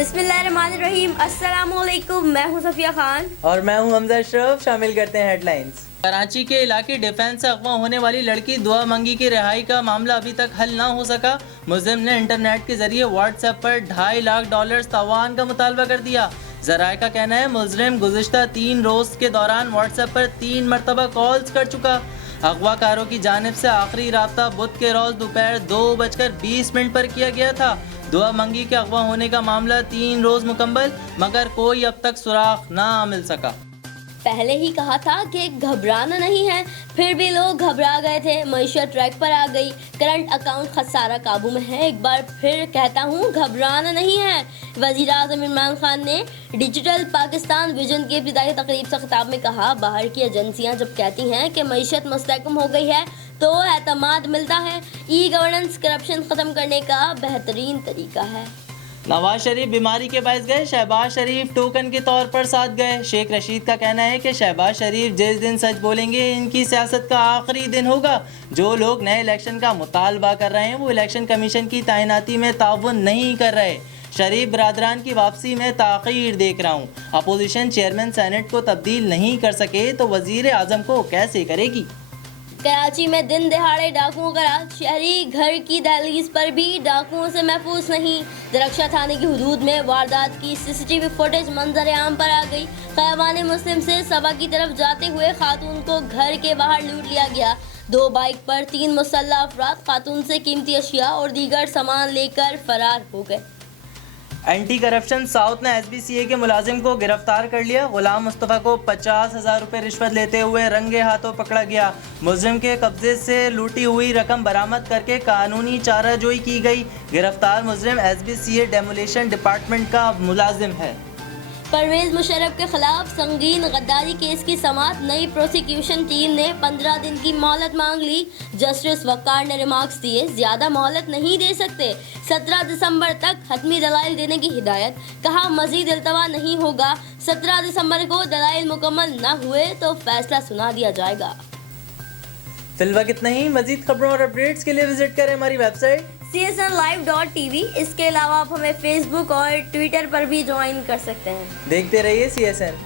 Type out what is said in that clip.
बिस्मिल्लाहिर्रहमानिर्रहीम। अस्सलामुअलैकुम। मैं हूं सफिया खान और मैं हूं हमजा अशरफ। शामिल करते हैं हेडलाइंस। कराची के इलाके डिफेंस से अगवा होने वाली लड़की दुआ मंगी की रिहाई का मामला अभी तक हल ना हो सका। मुलजिम ने इंटरनेट के जरिए व्हाट्सएप पर $2.5 लाख तावान का मुतालबा कर दिया। जराये का कहना है मुलजिम गुज़िश्ता 3 रोज़ के दौरान व्हाट्सएप पर 3 मरतबा कॉल्स कर चुका। अगवाकारों की जानिब से आखिरी राब्ता बुध के रोज़ दोपहर 2:20 पर किया गया था। दुआ मंगी के अगवा होने का मामला 3 रोज़ मुकम्मल, मगर कोई अब तक सुराग ना मिल सका। पहले ही कहा था कि घबराना नहीं है, फिर भी लोग घबरा गए थे। मईशत ट्रैक पर आ गई, करंट अकाउंट खसारा काबू में है। एक बार फिर कहता हूँ, घबराना नहीं है। वज़ीर आज़म इमरान खान ने डिजिटल पाकिस्तान विजन की इब्तिदाई तकरीब से खिताब में कहा, बाहर की एजेंसियाँ जब कहती हैं कि मईशत मुस्तहकम हो गई है तो एतमाद मिलता है। ई गवर्नेंस करप्शन ख़त्म करने का बेहतरीन तरीका है। नवाज शरीफ बीमारी के बायस गए, शहबाज शरीफ टोकन के तौर पर साथ गए। शेख रशीद का कहना है कि शहबाज शरीफ जिस दिन सच बोलेंगे इनकी सियासत का आखिरी दिन होगा। जो लोग नए इलेक्शन का मुतालबा कर रहे हैं वो इलेक्शन कमीशन की तैनाती में ताउन नहीं कर रहे। शरीफ बरादरान की वापसी में ताख़ीर देख रहा हूँ। अपोजिशन चेयरमैन सेनेट को तब्दील नहीं कर सके तो वज़ीर आज़म को कैसे करेगी। कराची में दिन दहाड़े डाकुओं का राज, शहरी घर की दहलीज पर भी डाकुओं से महफूज नहीं। दरक्षा थाने की हुदूद में वारदात की सीसीटीवी फुटेज मंजर आम पर आ गई। ख़याबान मुस्लिम से सबा की तरफ जाते हुए खातून को घर के बाहर लूट लिया गया। 2 बाइक पर 3 मुसल्लह अफराद खातून से कीमती अशिया और दीगर सामान लेकर फरार हो गए। एंटी करप्शन साउथ ने SBCA के मुलाजिम को गिरफ्तार कर लिया। गुलाम मुस्तफ़ा को 50,000 रुपये रिश्वत लेते हुए रंगे हाथों पकड़ा गया। मुलजिम के कब्जे से लूटी हुई रकम बरामद करके कानूनी चाराजोई की गई। गिरफ्तार मुलजिम SBCA डेमोलिशन डिपार्टमेंट का मुलाजिम है। परवेज मुशर्रफ के खिलाफ संगीन गद्दारी केस की समाअत, नई प्रोसिक्यूशन टीम ने 15 दिन की मोहलत मांग ली। जस्टिस वक़ार ने रिमार्क्स दिए, ज्यादा मोहलत नहीं दे सकते। 17 दिसंबर तक हतमी दलाइल देने की हिदायत। कहा मजीद इल्तवा नहीं होगा। 17 दिसंबर को दलाइल मुकम्मल न हुए तो फैसला सुना दिया जाएगा। फिलहाल इतना ही। मजीद खबरों और अपडेट्स के लिए विजिट करें हमारी वेबसाइट CSNlive.tv। इसके अलावा आप हमें फेसबुक और ट्विटर पर भी ज्वाइन कर सकते हैं। देखते रहिए CSN।